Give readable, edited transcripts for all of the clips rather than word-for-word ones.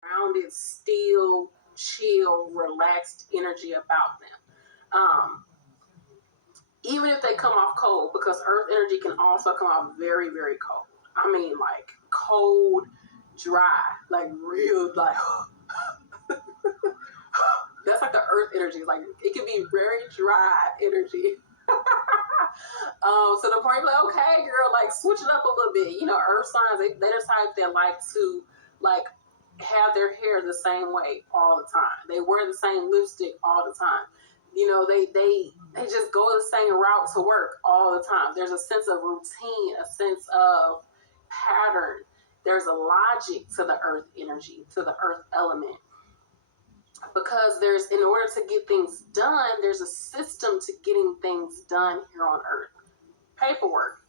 Grounded, still, chill, relaxed energy about them. Even if they come off cold, because earth energy can also come off very, very cold. I mean, like cold, dry, like real, like that's like the earth energy. Like it can be very dry energy. So the point, like, okay, girl, like switch it up a little bit. You know, earth signs, they're the type that like to like have their hair the same way all the time. They wear the same lipstick all the time. You know, they just go the same route to work all the time. There's a sense of routine, a sense of pattern. There's a logic to the earth energy, to the earth element. Because in order to get things done, there's a system to getting things done here on earth. Paperwork.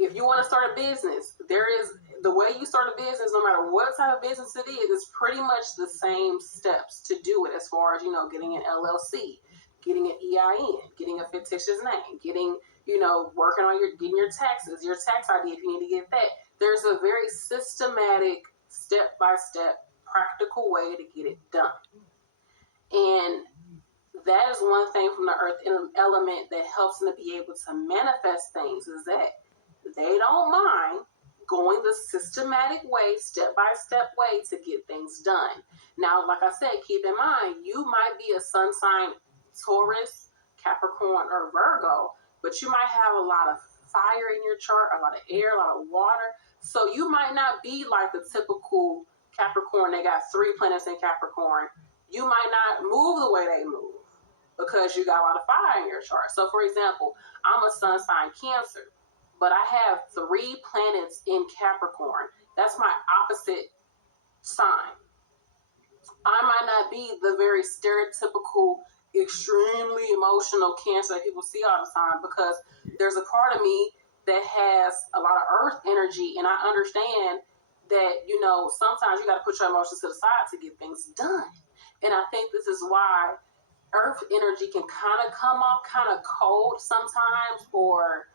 If you want to start a business, there is the way you start a business, no matter what type of business it is pretty much the same steps to do it, as far as, you know, getting an LLC, getting an EIN, getting a fictitious name, getting, you know, working on getting your taxes, your tax ID if you need to get that. There's a very systematic, step-by-step, practical way to get it done. And that is one thing from the earth element that helps them to be able to manifest things, is that they don't mind going the systematic way, step-by-step way to get things done. Now, like I said, keep in mind, you might be a sun sign Taurus, Capricorn, or Virgo, but you might have a lot of fire in your chart, a lot of air, a lot of water. So you might not be like the typical Capricorn. They got 3 planets in Capricorn. You might not move the way they move because you got a lot of fire in your chart. So, for example, I'm a sun sign Cancer, but I have 3 planets in Capricorn. That's my opposite sign. I might not be the very stereotypical, extremely emotional Cancer that people see all the time, because there's a part of me that has a lot of earth energy, and I understand that, you know, sometimes you got to put your emotions to the side to get things done. And I think this is why earth energy can kind of come off kind of cold sometimes, or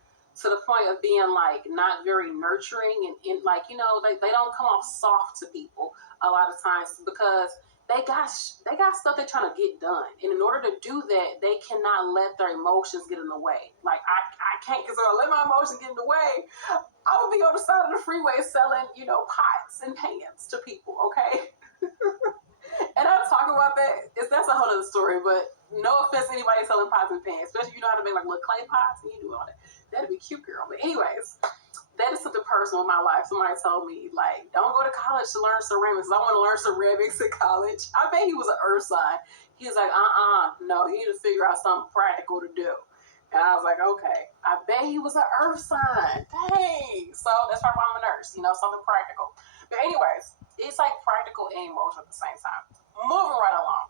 to the point of being like not very nurturing, and like, you know, they don't come off soft to people a lot of times, because they got stuff they're trying to get done, and in order to do that, they cannot let their emotions get in the way. Like I can't, because if I let my emotions get in the way, I would be on the side of the freeway selling, you know, pots and pans to people. Okay. And I talk about that. That's a whole other story, but no offense to anybody selling pots and pans, especially if you know how to make like little clay pots and you do all that. That'd be cute, girl. But anyways, that is something personal in my life. Somebody told me, like, don't go to college to learn ceramics. I want to learn ceramics in college. I bet he was an earth sign. He was like, no, you need to figure out something practical to do. And I was like, okay. I bet he was an earth sign. Dang. So that's probably why I'm a nurse, you know, something practical. But anyways, it's like practical and emotional at the same time. Moving right along.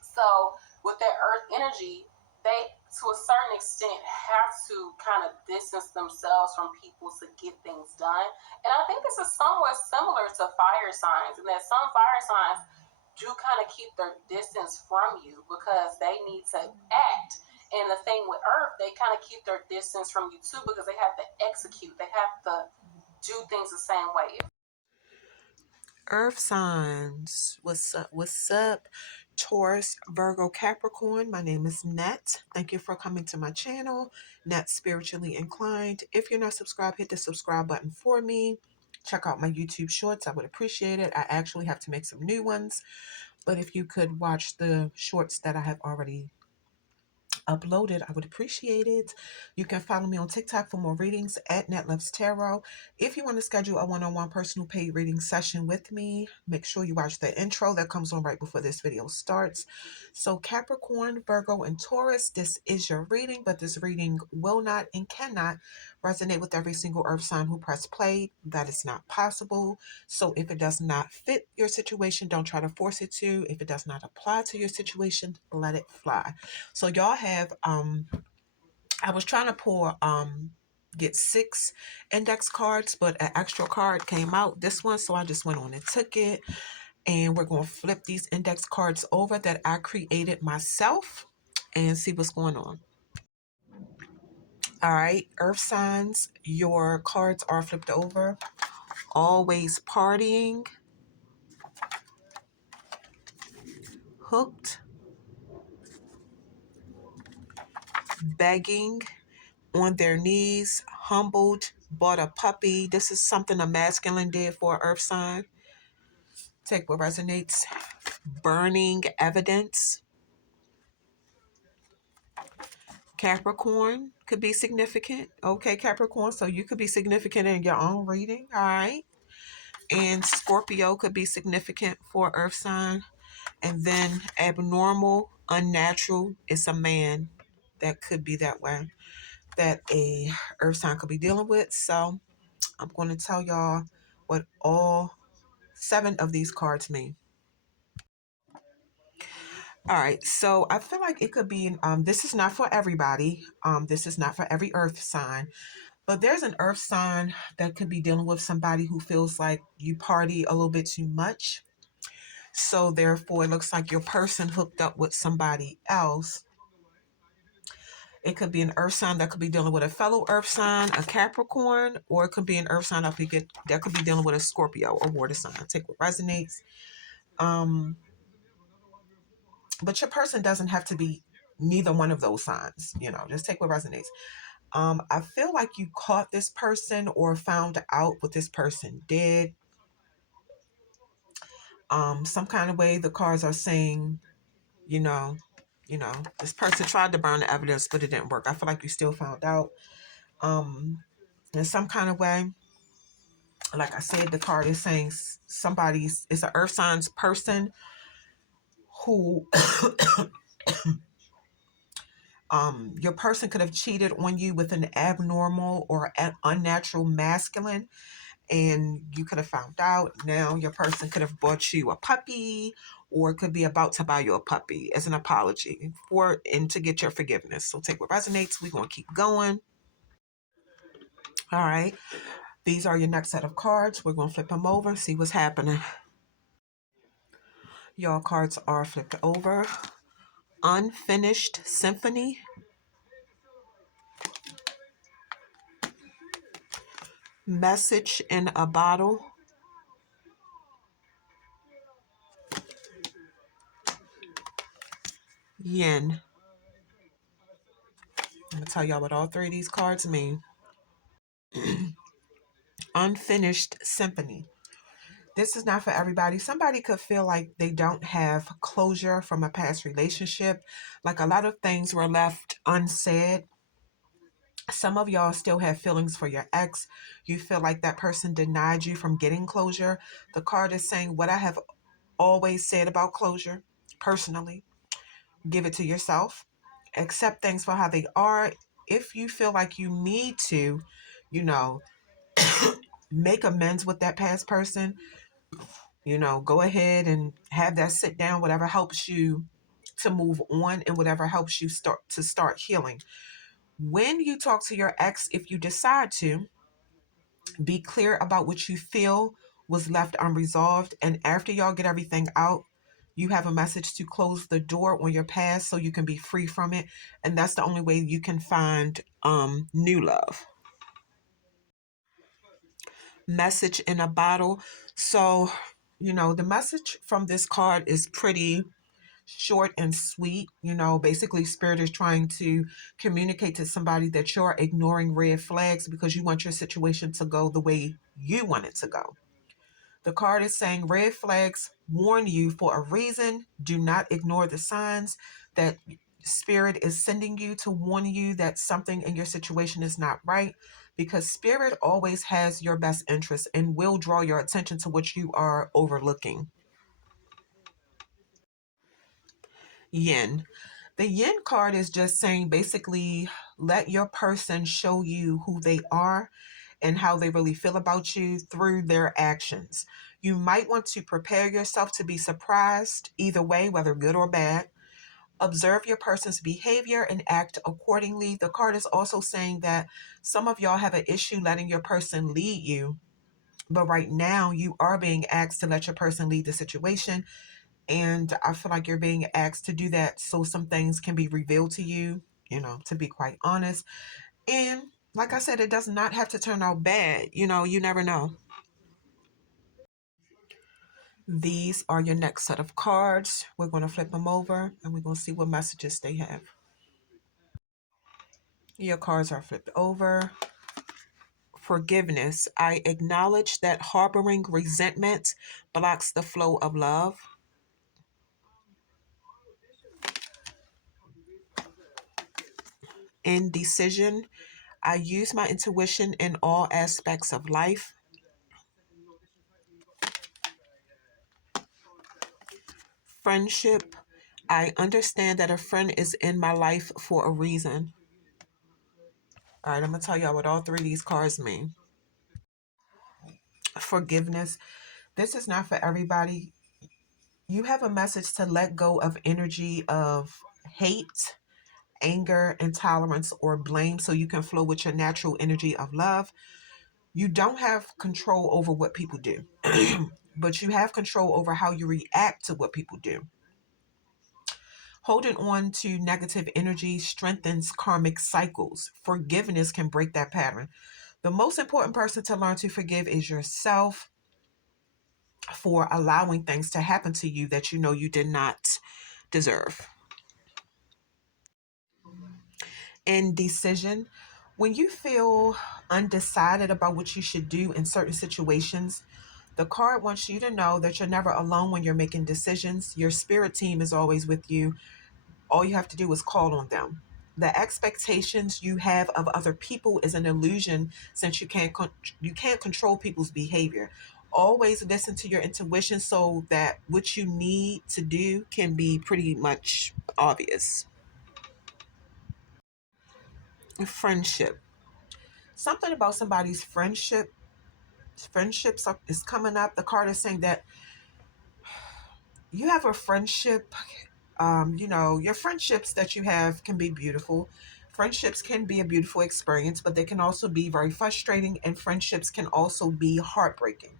So with that earth energy, they, to a certain extent, have to kind of distance themselves from people to get things done. And I think this is somewhat similar to fire signs, in that some fire signs do kind of keep their distance from you because they need to act. And the thing with earth, they kind of keep their distance from you too, because they have to execute. They have to do things the same way. Earth signs, what's up? What's up? Taurus, Virgo, Capricorn. My name is Net. Thank you for coming to my channel, Net Spiritually Inclined. If you're not subscribed, hit the subscribe button for me. Check out my YouTube shorts. I would appreciate it. I actually have to make some new ones, but if you could watch the shorts that I have already uploaded, I would appreciate it. You can follow me on TikTok for more readings at NetLovesTarot. If you want to schedule a one-on-one personal paid reading session with me, make sure you watch the intro that comes on right before this video starts. So Capricorn, Virgo, and Taurus, this is your reading, but this reading will not and cannot resonate with every single earth sign who press play. That is not possible. So if it does not fit your situation, don't try to force it to. If it does not apply to your situation, let it fly. So y'all have I was trying to pull get 6 index cards, but an extra card came out, this one, so I just went on and took it. And we're going to flip these index cards over that I created myself and see what's going on. All right, earth signs, your cards are flipped over. Always partying, hooked, begging, on their knees, humbled, bought a puppy. This is something a masculine did for an earth sign. Take what resonates. Burning evidence. Capricorn could be significant. Okay, Capricorn, so you could be significant in your own reading. All right. And Scorpio could be significant for earth sign. And then abnormal, unnatural is a man. That could be that way, that a earth sign could be dealing with. So I'm going to tell y'all what all 7 of these cards mean. All right, so I feel like it could be, this is not for everybody. This is not for every earth sign, but there's an earth sign that could be dealing with somebody who feels like you party a little bit too much. So therefore, it looks like your person hooked up with somebody else. It could be an earth sign that could be dealing with a fellow earth sign, a Capricorn, or it could be an earth sign that could be dealing with a Scorpio, a water sign. Take what resonates. But your person doesn't have to be neither one of those signs. Just take what resonates. I feel like you caught this person or found out what this person did. Some kind of way the cards are saying, this person tried to burn the evidence, but it didn't work. I feel like you still found out. In some kind of way, like I said, the card is saying it's an earth signs person who your person could have cheated on you with an abnormal or an unnatural masculine, and you could have found out. Now your person could have bought you a puppy, or could be about to buy you a puppy as an apology for and to get your forgiveness. So take what resonates. We're going to keep going. All right. These are your next set of cards. We're going to flip them over, see what's happening. Your cards are flipped over. Unfinished symphony. Message in a bottle. Yin. I'm going to tell y'all what all 3 of these cards mean. Unfinished symphony. This is not for everybody. Somebody could feel like they don't have closure from a past relationship. Like a lot of things were left unsaid. Some of y'all still have feelings for your ex. You feel like that person denied you from getting closure. The card is saying what I have always said about closure, personally. Give it to yourself. Accept things for how they are. If you feel like you need to, make amends with that past person, go ahead and have that sit down, whatever helps you to move on and whatever helps you start healing. When you talk to your ex, if you decide to, be clear about what you feel was left unresolved. And after y'all get everything out, you have a message to close the door on your past so you can be free from it. And that's the only way you can find new love. Message in a bottle. So, the message from this card is pretty short and sweet. Basically, Spirit is trying to communicate to somebody that you're ignoring red flags because you want your situation to go the way you want it to go. The card is saying red flags warn you for a reason. Do not ignore the signs that Spirit is sending you to warn you that something in your situation is not right, because Spirit always has your best interest and will draw your attention to what you are overlooking. Yin. The yin card is just saying basically let your person show you who they are and how they really feel about you through their actions. You might want to prepare yourself to be surprised either way, whether good or bad. Observe your person's behavior and act accordingly. The card is also saying that some of y'all have an issue letting your person lead you, but right now you are being asked to let your person lead the situation. And I feel like you're being asked to do that so some things can be revealed to you, to be quite honest. And like I said, it does not have to turn out bad. You never know. These are your next set of cards. We're going to flip them over and we're going to see what messages they have. Your cards are flipped over. Forgiveness. I acknowledge that harboring resentment blocks the flow of love. Indecision. I use my intuition in all aspects of life. Friendship. I understand that a friend is in my life for a reason. All right, I'm going to tell y'all what all three of these cards mean. Forgiveness. This is not for everybody. You have a message to let go of energy of hate, anger, intolerance, or blame so you can flow with your natural energy of love. You don't have control over what people do, but you have control over how you react to what people do. Holding on to negative energy strengthens karmic cycles. Forgiveness can break that pattern. The most important person to learn to forgive is yourself for allowing things to happen to you that you know you did not deserve. Indecision. When you feel undecided about what you should do in certain situations, the card wants you to know that you're never alone when you're making decisions. Your spirit team is always with you. All you have to do is call on them. The expectations you have of other people is an illusion, since you can't control people's behavior. Always listen to your intuition so that what you need to do can be pretty much obvious. Friendship. Something about somebody's friendships is coming up. The card is saying that you have a friendship. Your friendships that you have can be beautiful. Friendships can be a beautiful experience, but they can also be very frustrating, and friendships can also be heartbreaking.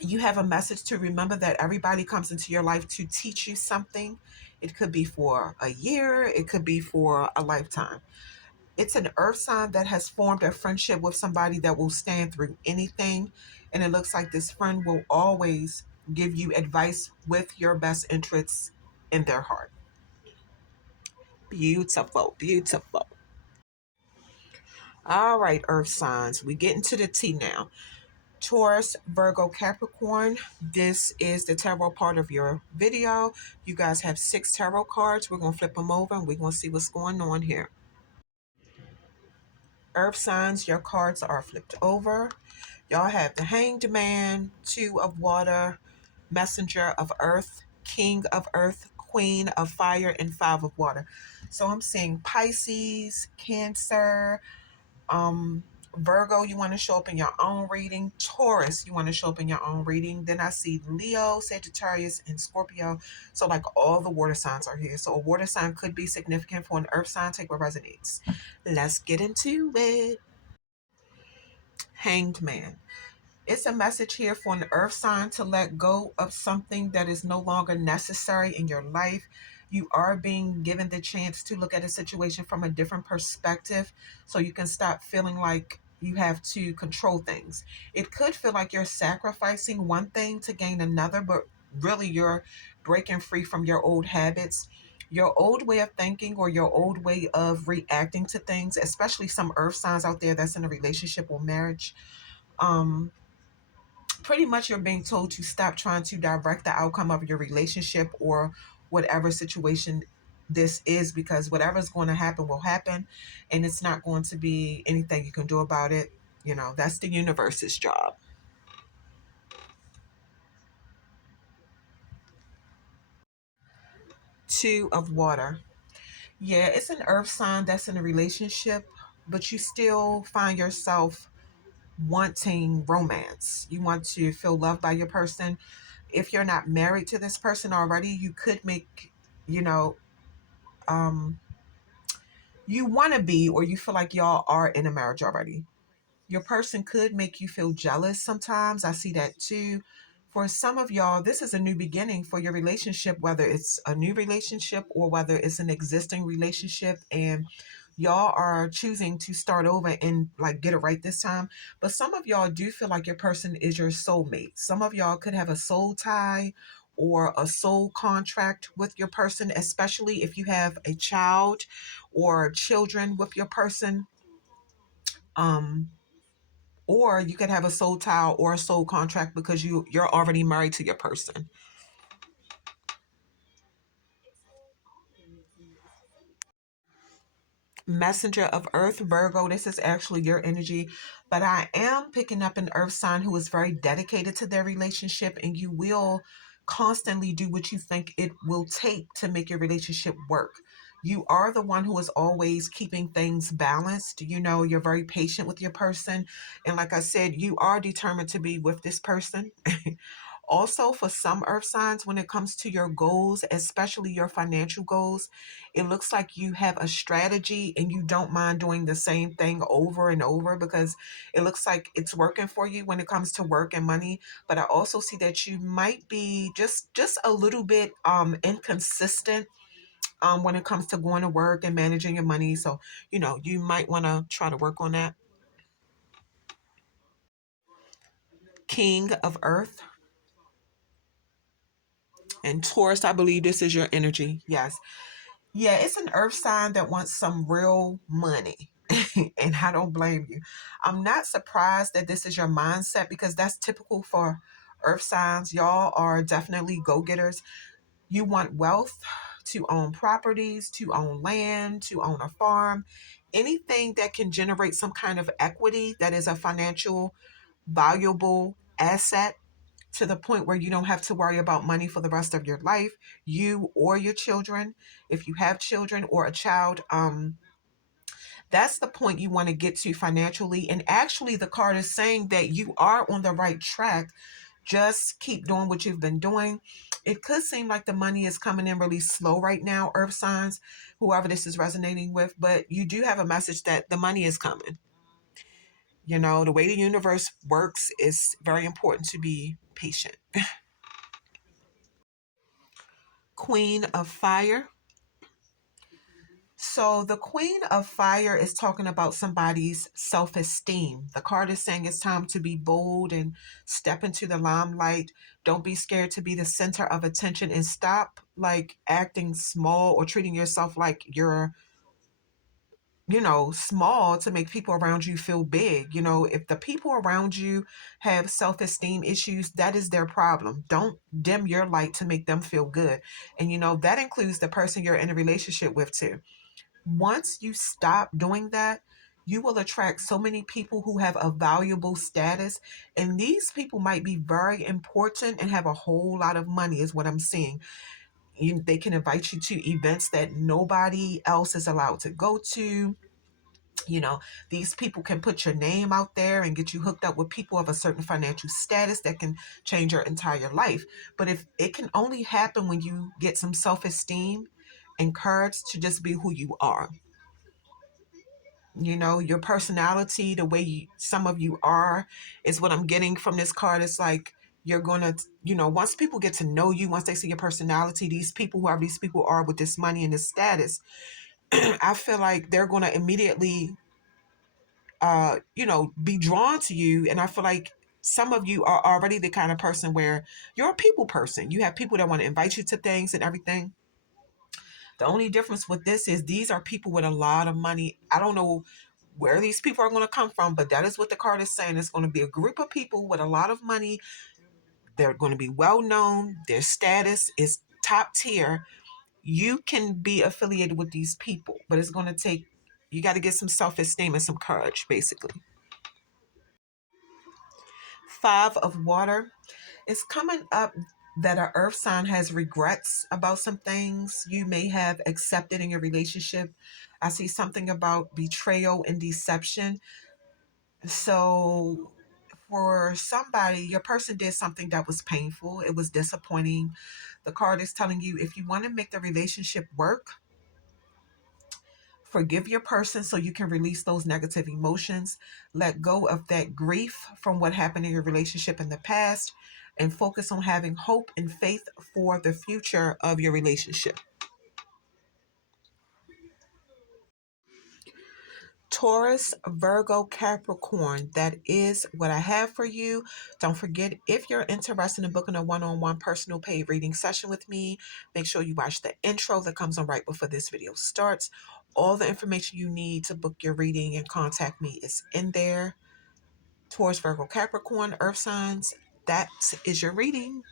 You have a message to remember that everybody comes into your life to teach you something. It could be for a year, it could be for a lifetime. It's an earth sign that has formed a friendship with somebody that will stand through anything. And it looks like this friend will always give you advice with your best interests in their heart. Beautiful, beautiful. All right, earth signs. We get into the tea now. Taurus, Virgo, Capricorn. This is the tarot part of your video. You guys have 6 tarot cards. We're going to flip them over and we're going to see what's going on here. Earth signs, your cards are flipped over. Y'all have the Hanged Man, 2 of Water, Messenger of Earth, King of Earth, Queen of Fire, and 5 of Water. So I'm seeing Pisces, Cancer, Virgo, you want to show up in your own reading. Taurus, you want to show up in your own reading. Then I see Leo, Sagittarius, and Scorpio. So like all the water signs are here. So a water sign could be significant for an earth sign. Take what resonates. Let's get into it. Hanged Man. It's a message here for an earth sign to let go of something that is no longer necessary in your life. You are being given the chance to look at a situation from a different perspective so you can stop feeling like you have to control things. It could feel like you're sacrificing one thing to gain another, but really you're breaking free from your old habits, your old way of thinking, or your old way of reacting to things, especially some earth signs out there that's in a relationship or marriage. Um, Pretty much you're being told to stop trying to direct the outcome of your relationship or whatever situation this is, because whatever's going to happen will happen, and it's not going to be anything you can do about it. That's the universe's job. Two of water. Yeah, it's an earth sign that's in a relationship, but you still find yourself wanting romance. You want to feel loved by your person. If you're not married to this person already, you could make, you know, um, you want to be, or you feel like y'all are in a marriage already. Your person could make you feel jealous sometimes. I see that too. For some of y'all, this is a new beginning for your relationship, whether it's a new relationship or whether it's an existing relationship, and y'all are choosing to start over and like get it right this time. But some of y'all do feel like your person is your soulmate. Some of y'all could have a soul tie or a soul contract with your person, especially if you have a child or children with your person. Um, or you could have a soul tie or a soul contract because you're already married to your person. Messenger of Earth, Virgo, this is actually your energy, but I am picking up an earth sign who is very dedicated to their relationship, and you will constantly do what you think it will take to make your relationship work. You are the one who is always keeping things balanced. You're very patient with your person, and like I said, you are determined to be with this person. Also, for some earth signs, when it comes to your goals, especially your financial goals, it looks like you have a strategy and you don't mind doing the same thing over and over because it looks like it's working for you when it comes to work and money. But I also see that you might be just a little bit inconsistent when it comes to going to work and managing your money. So, you might want to try to work on that. King of Earth and Taurus, I believe this is your energy. Yes. Yeah, it's an earth sign that wants some real money. And I don't blame you. I'm not surprised that this is your mindset because that's typical for earth signs. Y'all are definitely go getters. You want wealth, to own properties, to own land, to own a farm, anything that can generate some kind of equity that is a financial valuable asset to the point where you don't have to worry about money for the rest of your life, you or your children, if you have children or a child. That's the point you want to get to financially. And actually, the card is saying that you are on the right track. Just keep doing what you've been doing. It could seem like the money is coming in really slow right now, earth signs, whoever this is resonating with, but you do have a message that the money is coming. The way the universe works is very important to be patient. Queen of Fire. So the Queen of Fire is talking about somebody's self-esteem. The card is saying it's time to be bold and step into the limelight. Don't be scared to be the center of attention and stop like acting small or treating yourself like you're small to make people around you feel big. If the people around you have self-esteem issues, that is their problem. Don't dim your light to make them feel good. And that includes the person you're in a relationship with too. Once you stop doing that, you will attract so many people who have a valuable status. And these people might be very important and have a whole lot of money, is what I'm seeing. They can invite you to events that nobody else is allowed to go to. you know these people can put your name out there and get you hooked up with people of a certain financial status that can change your entire life. But if it can only happen when you get some self-esteem and courage to just be who you are. Your personality, the way some of you are, is what I'm getting from this card. It's like you're gonna, once people get to know you, once they see your personality, these people, whoever these people are with this money and this status, I feel like they're gonna immediately be drawn to you. And I feel like some of you are already the kind of person where you're a people person. You have people that want to invite you to things and everything. The only difference with this is these are people with a lot of money. I don't know where these people are going to come from, but that is what the card is saying. It's going to be a group of people with a lot of money. They're going to be well known. Their status is top tier. You can be affiliated with these people, but it's going to take, you got to get some self esteem and some courage, basically. Five of water. It's coming up that an earth sign has regrets about some things you may have accepted in your relationship. I see something about betrayal and deception. So, for somebody, your person did something that was painful, it was disappointing. The card is telling you if you want to make the relationship work, forgive your person so you can release those negative emotions. Let go of that grief from what happened in your relationship in the past and focus on having hope and faith for the future of your relationship. Taurus, Virgo, Capricorn, that is what I have for you. Don't forget, if you're interested in booking a one-on-one personal paid reading session with me, make sure you watch the intro that comes on right before this video starts. All the information you need to book your reading and contact me is in there. Taurus, Virgo, Capricorn, Earth signs, that is your reading.